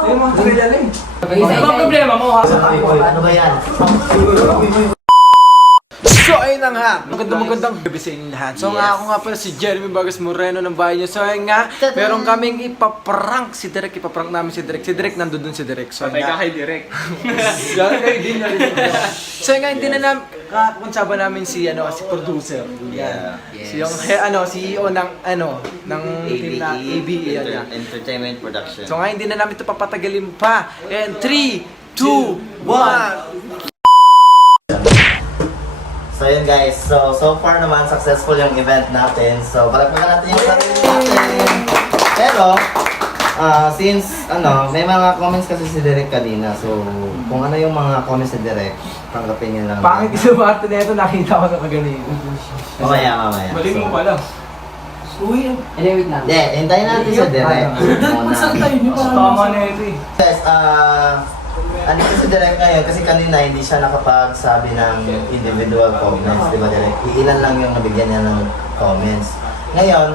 Hindi mo kilala eh. Ano ba problema mo ha? Ano ba yan? So ayun na nga, magandang gabi sa inyo lahat. So nga ako nga pala si Jeremy Vargas Moreno ng bahay niyo. So ayun nga, meron kaming ipaprank si Derek, ipaprank namin si Derek. Si Derek nandun dun si Derek. So Patay ayun ka nga. kay Direk. Yan kayo din na rin. So ayun nga, hindi na namin, kakakunsaba namin si si producer. Yan. Si yung CEO ng ng team na ABE yan nga. Entertainment Production. So nga hindi na namin ito papatagalin pa. And 3, 2, 1. So yun guys, so far naman successful yung event natin. So palagpagan natin yung sarili natin. Pero since may mga comments kasi si Derek kanina. So kung ano yung mga comments si Derek, tanggapin niyo lang. Pangit isa ba ito na ito, nakita ko na kagaling. Mamaya. Balik mo pala. Uy, Wait lang. Yeah, hintayin natin si Derek. Tama na ito eh. Guys, andito si Derek ngayon kasi kanina hindi siya nakapagsabi ng individual comments, di ba Derek? Ilan lang yung nabigyan niya ng comments. Ngayon,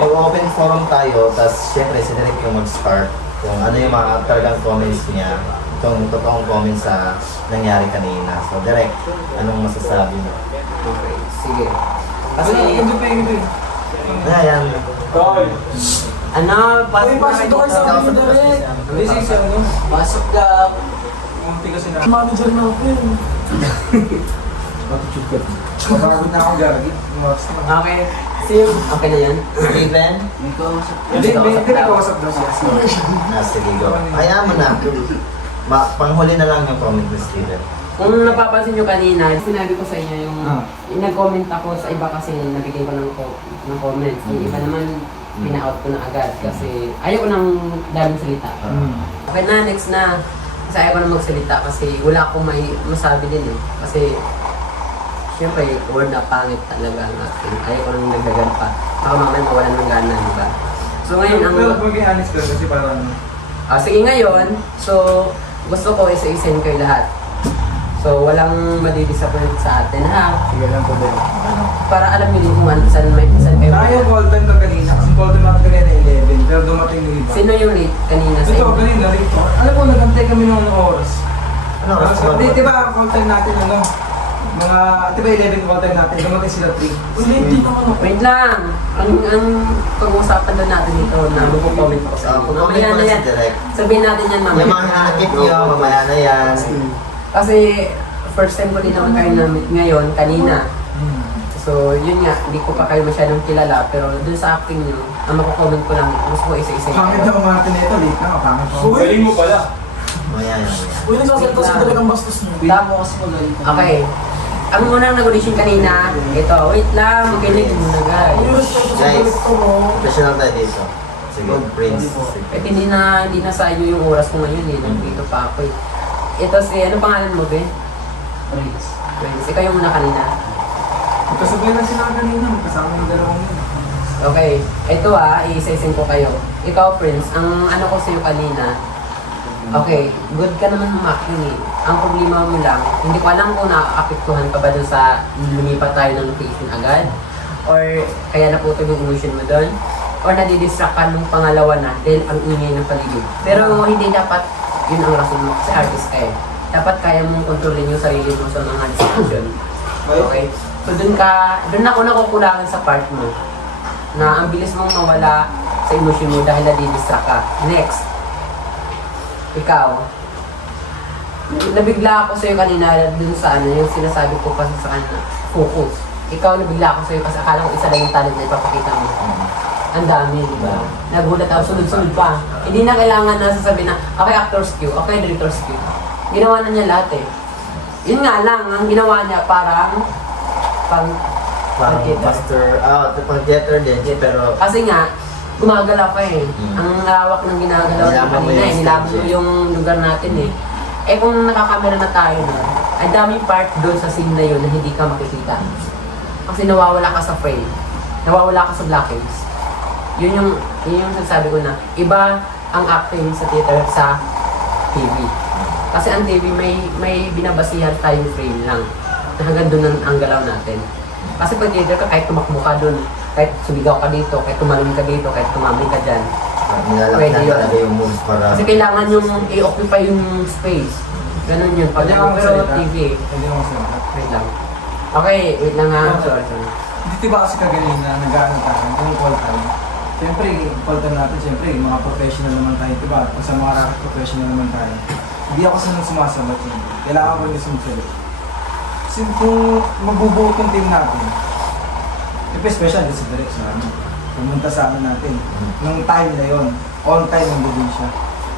mag-open forum tayo, tapos syempre si Derek yung mag-start kung ano yung mga talagang comments niya, itong totoong comments sa nangyari kanina. So Derek, anong masasabi mo? Okay, sige. Kasi, Ayan. pasok doon sa amin, Derek. Pasok ka. Munti kasi na. Manager natin. Mapagod na ako, Gary. okay. Steve, okay na yan? Steven? Hindi nakausap daw siya. Sige, go. Kaya mo na. Panghuli na lang yung comment ni Steven. Kung napapansin nyo kanina, sinabi ko sa inyo yung nag-comment ako sa iba kasi nabigay ko ng comments. Yung iba naman, pina-out ko na agad kasi ayaw ko ng daming salita. Okay na, next na. Kasi ayaw ko na magsalita kasi wala akong masabi din eh. Kasi, syempre, word na pangit talaga ang akin. Ayaw ko nang nagdagan pa. Baka mamaya mawalan ng gana, di ba? So ngayon, Pero maging honest ka kasi parang sige ngayon, so gusto ko isa-isahin kayo lahat. So walang madidisappoint sa atin ha. Sige lang po, Derek. Para alam niyo din kung saan kayo. Tayo call time ka kanina kasi call time natin kanina 11 pero dumating yung iba. Sino yung late kanina sa Ito, inyo? kanina rito. Alam mo, nagantay kami ng oras. Ano? Di ba call time natin mga, di ba 11 call time natin, dumating sila 3. Hindi naman ako. Wait lang. Ang pag-uusapan doon natin dito na magpo-comment ako sa inyo. Mamaya na yan. Sabihin natin yan mamaya. Yung mga hinakit niyo, mamaya na yan. Kasi first time ko din naman kayo namit ngayon, kanina. So yun nga, hindi ko pa kayo masyadong kilala. Pero dun sa acting nyo, ang mako-comment ko lang, gusto ko isa-isa. Pangit na umatin na ito, late na, pangit pa. galing mo pala. Mamaya yan. Uy, nagsasalita sa talagang bastos mo. Tapos, okay. Ang unang nag-audition kanina, ito, wait lang, magaling muna guys. Guys, professional tayo dito. Sige, Prince. Kahit hindi na sa iyo yung oras ko ngayon eh, nandito pa ako eh. Ito si, ano pangalan mo be? Prince. Ikaw yung muna kanina. Magkasabay lang sila kanina, magkasama yung dalawang yun. Okay, ito isa-isin ko kayo. Ikaw Prince, ang ano ko sa'yo kanina, okay, good ka naman umaking eh. Ang problema mo lang, hindi ko alam kung naapektuhan ka ba dun sa lumipat tayo ng location agad, or kaya naputol yung emotion mo dun, or nadidistract ka nung pangalawa na dahil ang ingay ng paligid. Pero hindi dapat yun ang rason mo kasi artist ka eh. Dapat kaya mong kontrolin yung sarili mo sa mga distraction. Okay? So dun ako nakukulangan sa part mo na ang bilis mong mawala sa emotion mo dahil nadidistract ka. Next. Ikaw. Nabigla ako sa'yo kanina dun sa yung sinasabi ko kasi sa kanya. Focus. Ikaw nabigla ako sa'yo kasi akala ko isa lang yung talent na ipapakita mo. Ang dami, di ba? Nagulat ako, sunod-sunod pa. Hindi na kailangan na sasabihin na, okay, actor's cue, okay, director's cue. Ginawa na niya lahat eh. Yun nga lang, ang ginawa niya parang Master, pang-theater din, pero kasi nga, gumagalaw ka eh. Ang lawak ng ginagalaw Nilaman mo mo kanina yung eh. Nilaban mo stage. yung lugar natin eh. Eh kung nakakamera na tayo na, ang daming part doon sa scene na yun na hindi ka makikita. Kasi nawawala ka sa frame. Nawawala ka sa blockings. Yun yung sinasabi ko na, iba ang acting sa theater sa TV. Kasi ang TV may binabasihan tayong frame lang. Na hanggang doon ang galaw natin. Kasi pag theater ka, kahit tumakbo ka doon, kahit sumigaw ka dito, kahit tumalon ka dito, kahit tumamay ka dyan, nilalak Pwede na yun. talaga yung moves para... Kasi kailangan yung i-occupy yung space. Ganun yun. Pag Pwede ako pero magsalita? TV. Pwede naman sila. Wait lang. Okay, wait lang ha. Sorry. Hindi ba kasi kagaling na nag-ano tayo, yung call time. Siyempre, call time natin, siyempre, mga professional naman tayo, diba? Kung sa mga professional naman tayo. Hindi ako sumasabat yun. Kailangan ko yung sumusagot. Kasi kung magbubuo yung team natin, siyempre special sa direction namin. Pumunta sa amin natin. Nung time na yon, on time ang gawin siya.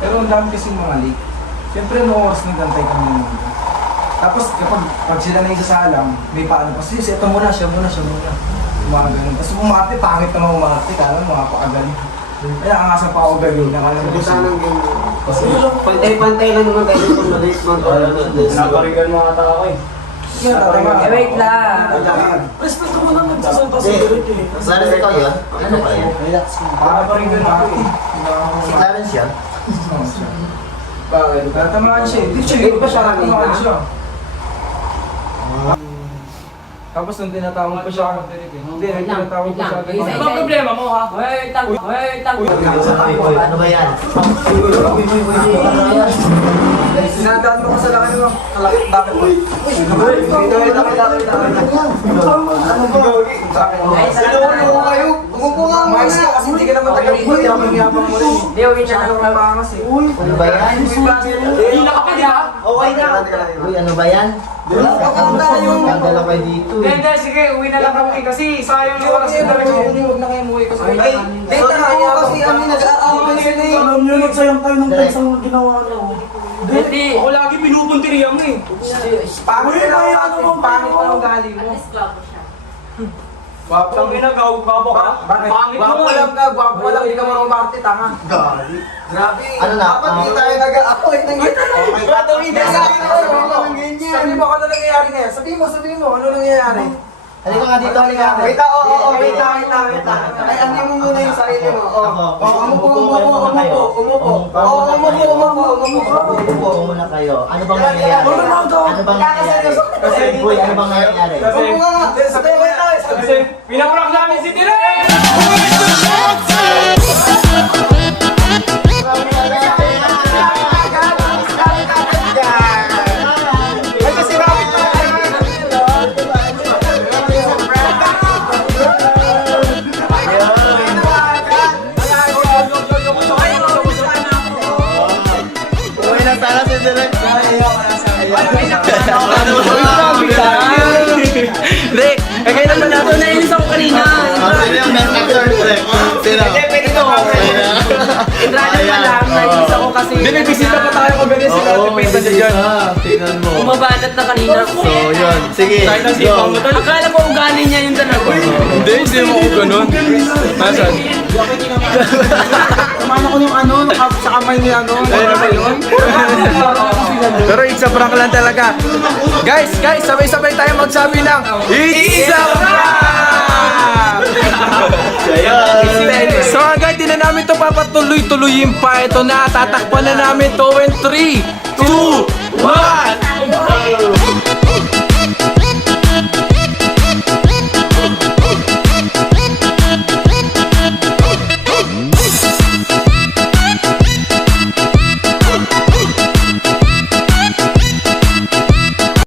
Pero ang dami kasing mga late. Siyempre, no oras nagantay kami ng mga. Tapos kapag sila na isasalang, may paano pa, sige, ito muna, siya muna. Mga ganun. Tapos umarte, pangit naman umarte, kala mga pakagaling. Kaya ang asa pa ako gawin, nakalaman ko siya. Pantay-pantay lang naman kayo kung maliit mo. Naparigan mga tao eh. Wait lang. Respeto mo lang nagsasalta Kasi, Clarence ikaw yun? Ano pa yun? Naparigan mga Si Clarence yun? Bakit? Natamaan siya eh. Di siya, ba siya? Natamaan siya. Tapos nung tinatawag ko siya, hindi, tinatawag ko siya. Ano ba problema mo ha? Wait lang. Uy, ano ba yan? Sinadaan mo ko sa laki mo. Kalakit, bakit mo? Sinulo ko kayo. Umupo nga mo na. Kasi hindi ka naman taga-uwi. Yabang mo rin. Hindi, wait lang. Ano ba yan? Hindi nakapagya. Okay na. Uy, ano ba yan? Nagdala kayo dito eh. Hindi, sige, uwi na lang kami kasi sayang yung oras na talaga. Huwag na kayo umuwi kasi. Ay, Dito na ako kasi kami nag-aaway sila eh. Alam niyo, nagsayang tayo ng Direk. sa mga ginawa niyo. Hindi. Ako lagi pinupuntiriyan mo eh. Pangit na lang ate. Pangit na ang galing mo. Wapo. Tang ina, gwapo ka. Bakit? Pangit mo Gwapo eh. lang ka. Gwapo lang. Hindi ka marunong umarte. Tanga. Grabe. Ano na? Dapat hindi tayo nag-aaway ng ganyan. Grabe. Hindi sabi mo ano nangyayari ngayon. Sabihin mo. Ano nangyayari? Halika nga dito, halika. Wait lang. Wait lang. Ay, andi mo muna yung sarili mo. Umupo muna kayo. Ano bang nangyayari? Ano bang nangyayari? Kasi, boy, ano bang nangyayari? Kasi pinaprank namin si Tirek! Rick, kailan ba natin? Nainis ako kanina. Sino yung best actor? Sino? Entrada pa lang. Nainis ako kasi. Hindi, may bisita pa tayo kagabi sila. Tipita niya dyan. Tingnan mo. Umabanat na kanina. So, yun. Sige, go. Akala ko ugali niya yung talaga. Hindi mo ako ganun. Nasaan? Kumain ako yung ano, sa kamay ni ano. Ayun naman yun. Pero it's a prank lang talaga. Guys, sabay-sabay tayo magsabi ng It's a prank! So hanggang di na namin ito papatuloy-tuloyin pa. Ito na, tatakpan na namin to in 3, 2, 1!